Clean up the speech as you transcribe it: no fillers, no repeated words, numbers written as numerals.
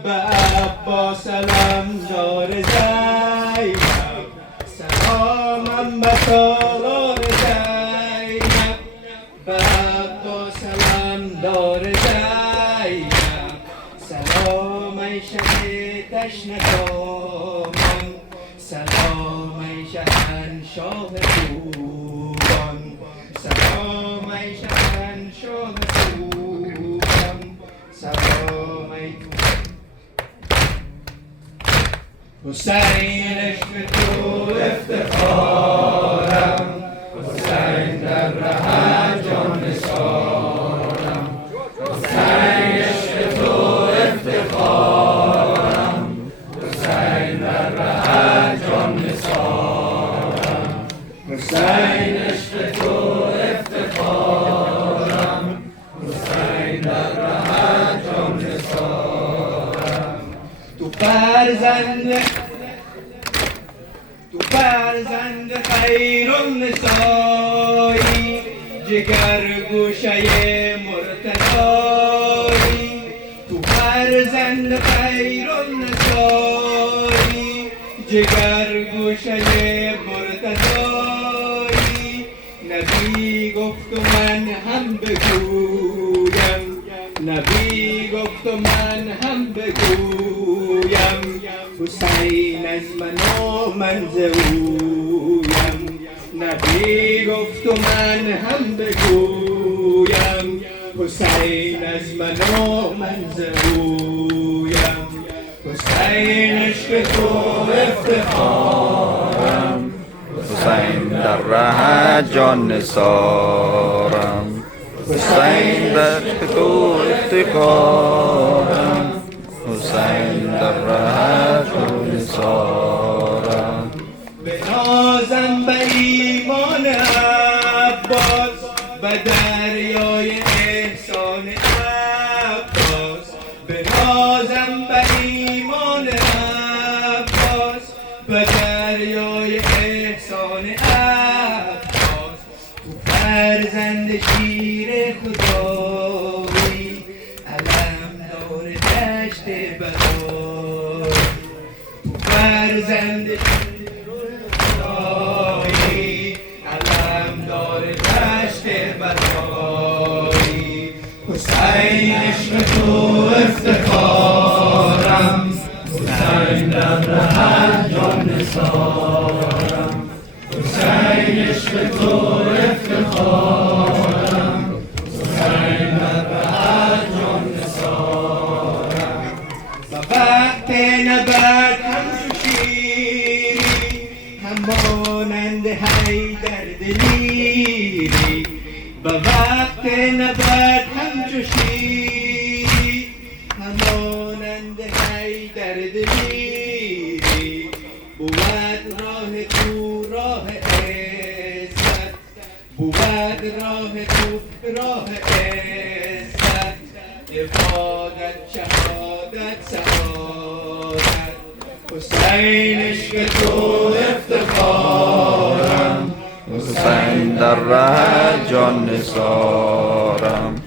به عباس علمدار زینب سلامم به سالار زینب. به عباس علمدار زینب سلام ای شه تشنه کامان. سلام ای شهنشاه خوبان. سلام ای شهنشاه خوبان. سلام ای حسین، عشق تو افتخارم. حسین در ره جان نثارم. حسین، عشق تو افتخارم. حسین در ره جان نثارم. حسین، عشق تو افتخارم. حسین در ره جان نثارم. تو فرزند خیرالنسایی، جگر گوشه مرتضایی. تو فرزند خیرالنسایی، جگر گوشه مرتضایی. نبی گفت و من هم بگویم، نبی گفت و من هم بگویم. حسین از من و من ز اویم. نبی گفت و من هم بگویم. حسین از من و من ز اویم. حسین، عشق تو افتخارم. حسین در ره جان نثارم. حسین در تو افتخارم. حسین در ره جان نثارم. بنازم به ایمان عباس، به دریای احسان عباس. بنازم به ایمان عباس، به دریای احسان عباس. تو فرزند شیر خدایی، علمدار دشت بهاری. تو فرزند خدایی، علمدار دشت بهاری. حسین، عشق تو افتخارم. حسین در ره جان نثارم. حسین، عشق تو افتخارم. حسین در ره جان نثارم. به وقت نبرد همچو شیری، همانند حیدر دلیری. به وقت نبرد همچو شیری، همانند حیدر دلیری. بود راه تو راه عزت، بود راه تو راه عزت. عبادت، شهادت، سعادت. حسین، عشق تو افتخارم. حسین در ره جان نثارم.